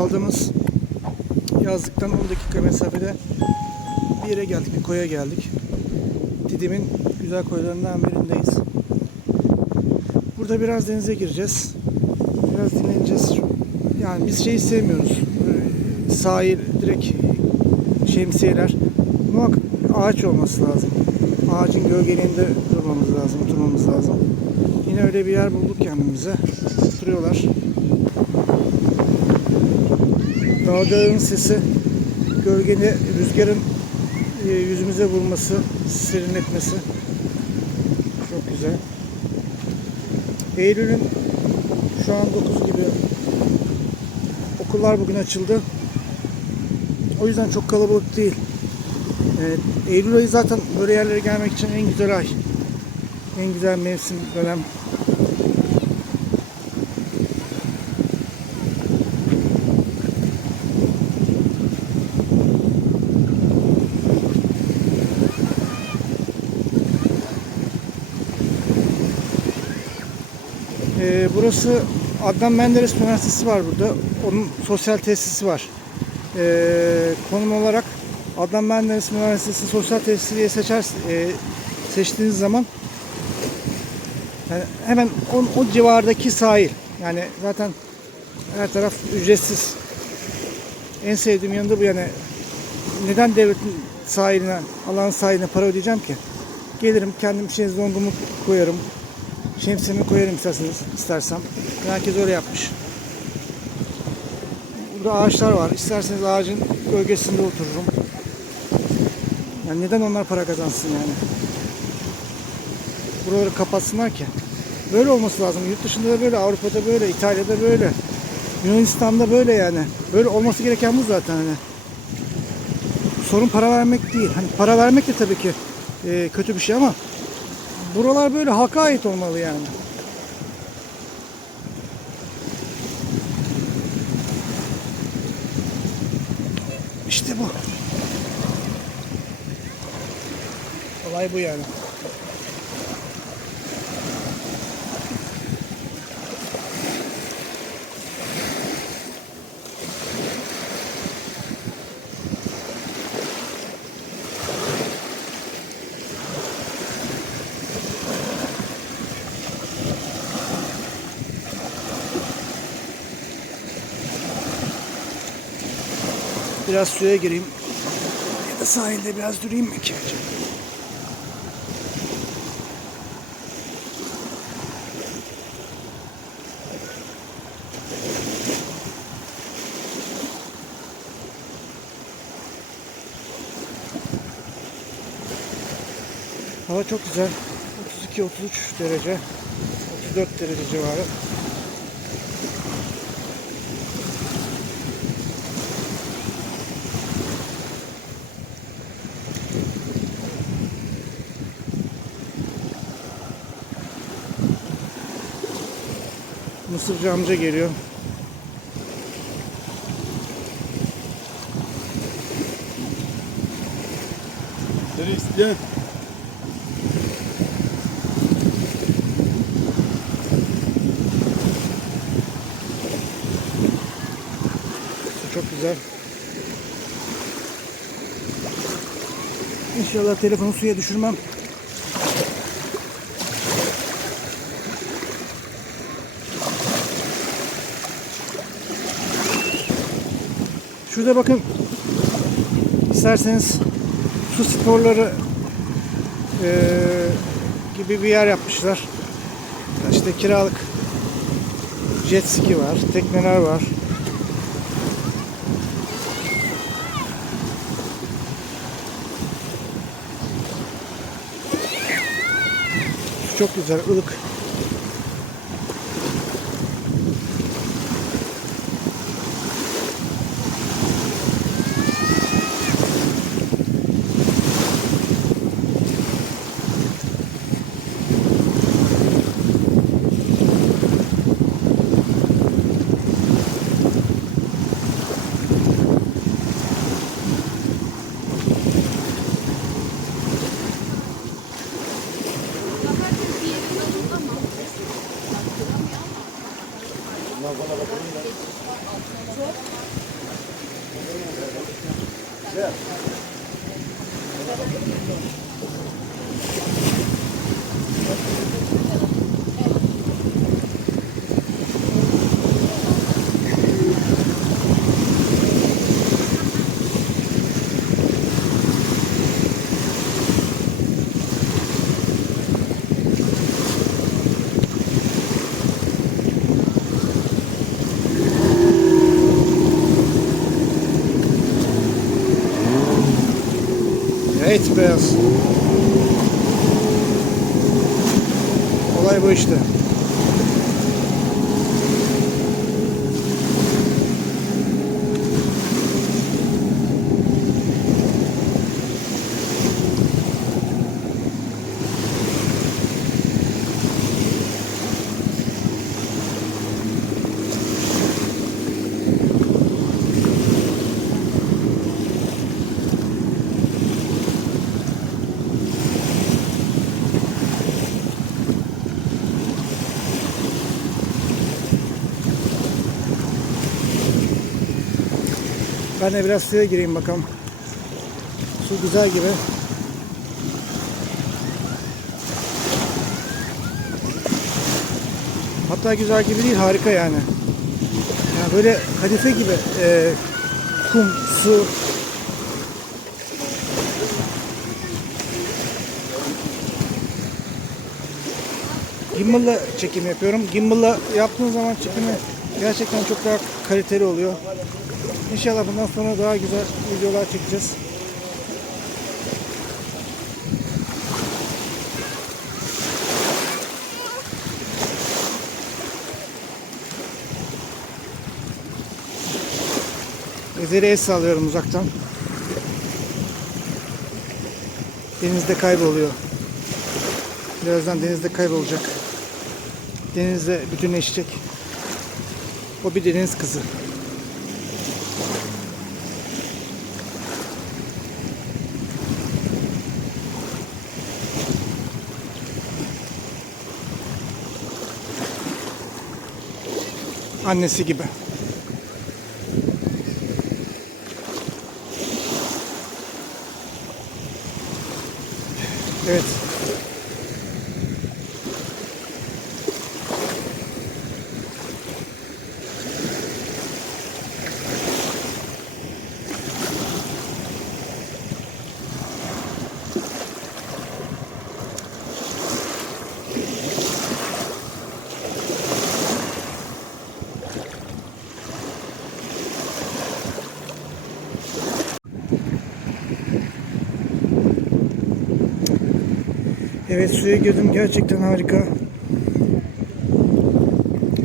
kaldığımız yazlıktan 10 dakika mesafede bir yere geldik, bir koya geldik. Didim'in güzel koylarından birindeyiz. Burada biraz denize gireceğiz. Biraz dinleneceğiz. Yani biz şeyi sevmiyoruz. Böyle Sahil, direkt şemsiyeler. Muhakkak ağaç olması lazım. Ağacın gölgeliğinde durmamız lazım, oturmamız lazım. Yine öyle bir yer bulduk kendimize. Oturuyorlar. Dalgaların sesi, gölgeni, rüzgarın e, yüzümüze vurması, serinletmesi çok güzel. Eylül'ün şu an 9 gibi okullar bugün açıldı. O yüzden çok kalabalık değil. Evet, Eylül ayı zaten böyle yerlere gelmek için en güzel ay. En güzel mevsim dönem. Ee, burası Adnan Menderes Üniversitesi var burada. Onun sosyal tesisi var. Ee, konum olarak Adnan Menderes Üniversitesi sosyal tesisi diye seçer, e, seçtiğiniz zaman yani hemen o, o civardaki sahil. Yani zaten her taraf ücretsiz. En sevdiğim yanında bu yani. Neden devletin sahiline, alan sahiline para ödeyeceğim ki? Gelirim kendim şezlongumu koyarım. Şemsiyemi koyarım isterseniz, istersem. Herkes öyle yapmış. Burada ağaçlar var. İsterseniz ağacın gölgesinde otururum. Yani neden onlar para kazansın yani? Buraları kapatsınlar ki. Böyle olması lazım. Yurt dışında da böyle, Avrupa'da böyle, İtalya'da böyle. Yunanistan'da böyle yani. Böyle olması gereken bu zaten hani. Sorun para vermek değil. Hani para vermek de tabii ki e, kötü bir şey ama buralar böyle halka ait olmalı yani. İşte bu. Olay bu yani. Biraz suya gireyim. Ya da sahilde biraz durayım mı ki acaba? Hava çok güzel. 32-33 derece. 34 derece civarı. Mısırcı amca geliyor. İsteyen Su çok güzel. İnşallah telefonu suya düşürmem. Şurada bakın isterseniz su sporları eee, gibi bir yer yapmışlar. İşte kiralık jet ski var, tekneler var. Çok güzel, ılık. Evet beyaz. Olay bu işte. Ben biraz suya gireyim bakalım. Su güzel gibi. Hatta güzel gibi değil, harika yani. Yani böyle kadife gibi e, kum, su. Gimbal'la çekim yapıyorum. Gimbal'la yaptığın zaman çekimi gerçekten çok daha kaliteli oluyor. İnşallah bundan sonra daha güzel videolar çekeceğiz. Ezeri el sağlıyorum uzaktan. Denizde kayboluyor. Birazdan denizde kaybolacak. Denizde bütünleşecek. O bir deniz kızı. Annesi gibi. Evet. Evet suya girdim gerçekten harika.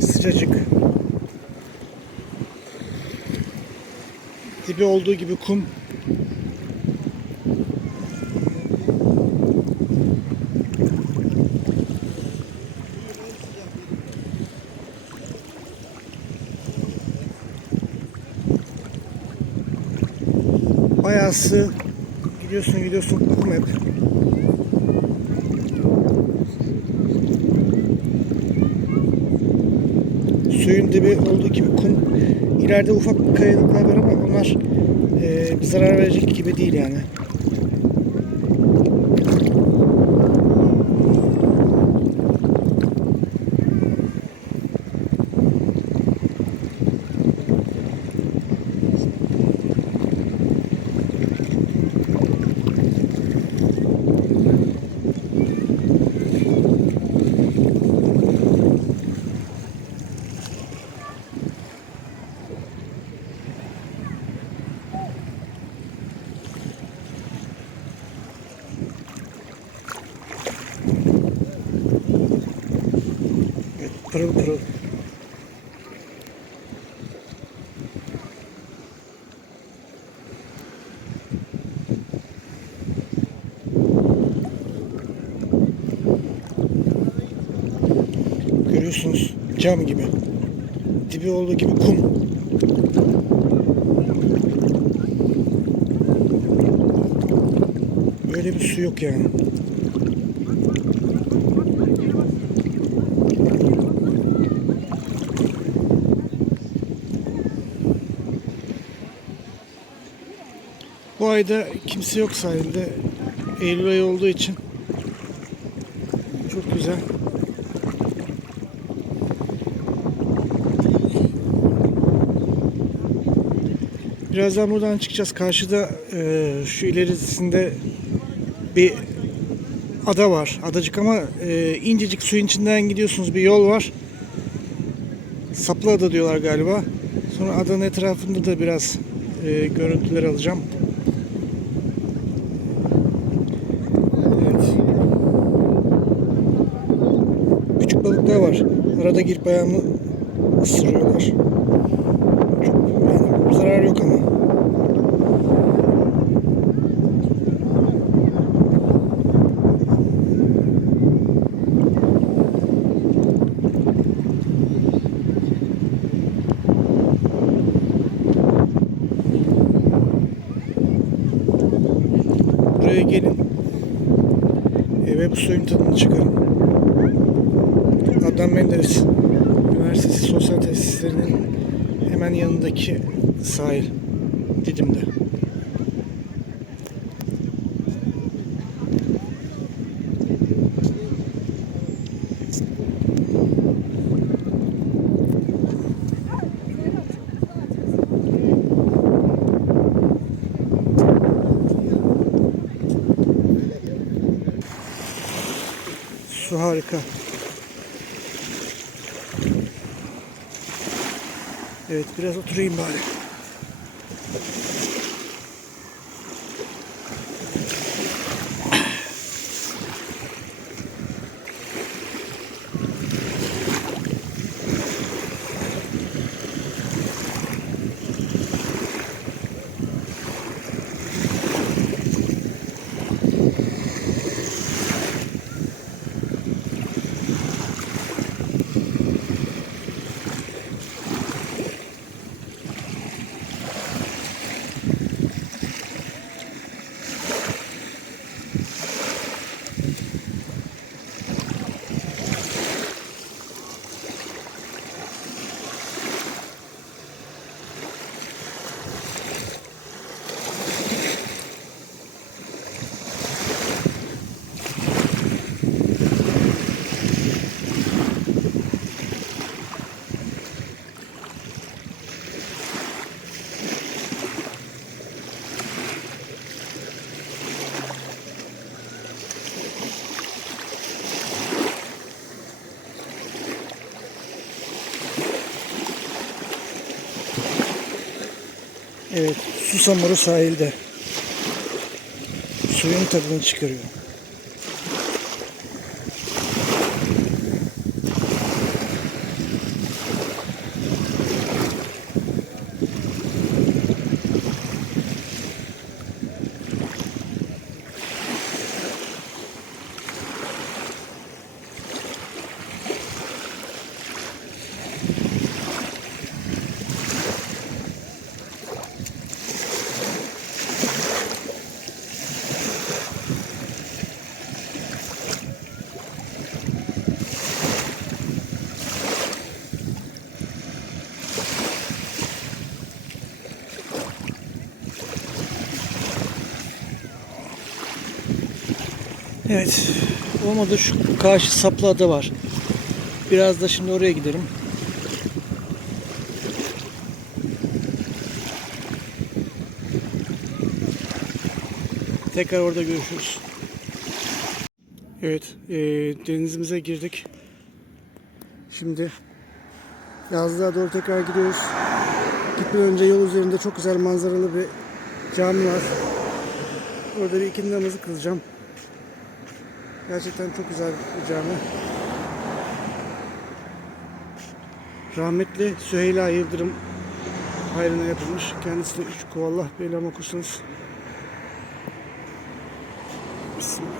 Sıcacık. Dibi olduğu gibi kum. Bayağı sığ. Gidiyorsun gidiyorsun kum hep. Suyun dibi olduğu gibi kum. İleride ufak kayalıklar var ama onlar e, zarar verecek gibi değil yani. Evet, pırıl pırıl. Görüyorsunuz cam gibi. Dibi olduğu gibi kum. Böyle bir su yok yani. Bu ayda kimse yok sahilde. Eylül ayı olduğu için. Çok güzel. Birazdan buradan çıkacağız. Karşıda e, şu ilerisinde bir ada var. Adacık ama e, incecik suyun içinden gidiyorsunuz. Bir yol var. Saplı ada diyorlar galiba. Sonra adanın etrafında da biraz e, görüntüler alacağım. Evet. Küçük balıklar var. Arada girip ayağımı ısırıyorlar. Çok yani zarar yok ama. Buraya gelin. Ve bu suyun tadını çıkarın. Adnan Menderes Üniversitesi Sosyal Tesislerinin hemen yanındaki sahil Didim'de. Su harika. Evet biraz oturayım bari. Evet, susamuru sahilde. Suyun tadını çıkarıyor. Evet, olmadı şu karşı saplı ada var. Biraz da şimdi oraya gidelim. Tekrar orada görüşürüz. Evet, e, denizimize girdik. Şimdi yazlığa doğru tekrar gidiyoruz. Gitmeden önce yol üzerinde çok güzel manzaralı bir cami var. Orada bir ikindi namazı kılacağım. Gerçekten çok güzel bir cami. Rahmetli Süheyla Yıldırım hayrına yapılmış. Kendisine üç kuvallah bir elham okursanız. Bismillah.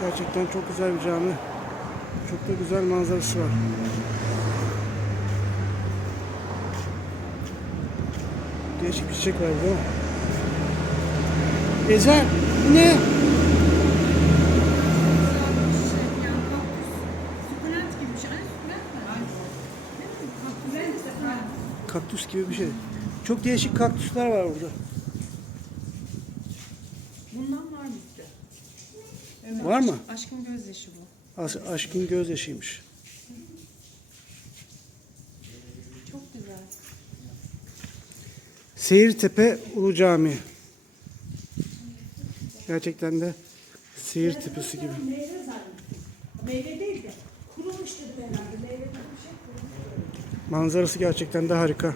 Gerçekten çok güzel bir cami. Çok da güzel manzarası var. Değişik bir çiçek var burada. Ezel bu ne? Kaktüs gibi bir şey. Çok değişik kaktüsler var burada. Bundan var mı? Evet. Var mı? Aşkın gözyaşı bu. As aşkın gözyaşıymış. Seyirtepe Ulu Cami. Gerçekten de seyir tepesi gibi. Meyve zannettim. Meyve değil de kurumuş dedim herhalde. Meyve gibi bir şey kurumuş. Manzarası gerçekten de harika.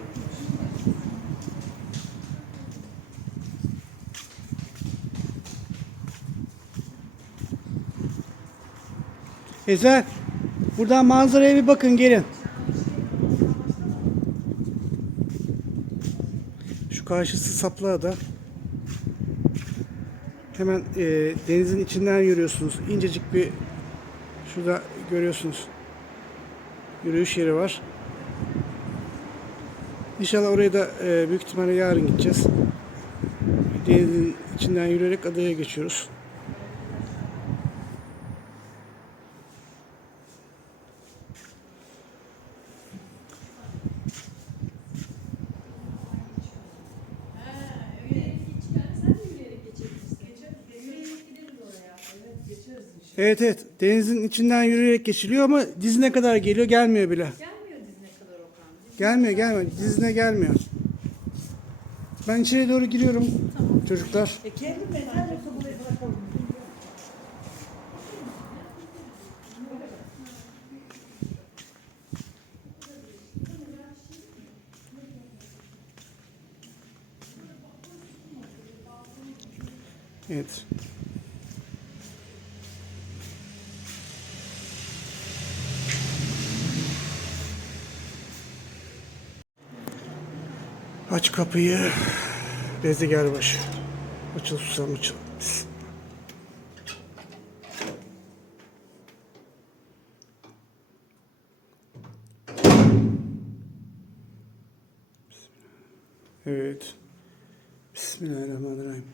Ezel, buradan manzaraya bir bakın gelin. Karşısı Saplıada. Hemen e, denizin içinden yürüyorsunuz. İncecik bir şurada görüyorsunuz. Yürüyüş yeri var. İnşallah oraya da e, büyük ihtimalle yarın gideceğiz. Denizin içinden yürüyerek adaya geçiyoruz. Evet evet denizin içinden yürüyerek geçiliyor ama dizine kadar geliyor gelmiyor bile. Gelmiyor dizine kadar Okan. Gelmiyor gelmiyor dizine gelmiyor. Ben içeri doğru giriyorum çocuklar. E kendim mezar burayı bırakalım. Evet. Kapıyı. Bezi gel başı. Açıl susam açıl. Evet. Bismillahirrahmanirrahim.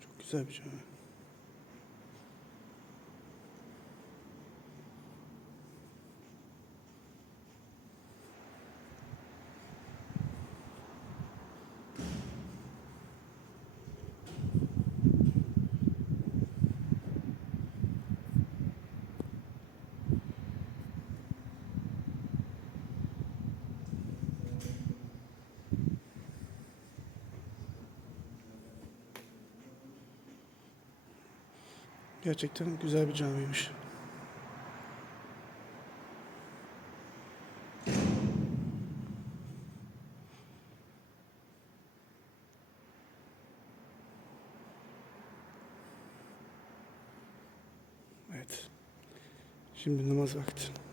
Çok güzel bir cami. Gerçekten güzel bir camiymiş. Evet. Şimdi namaz vakti.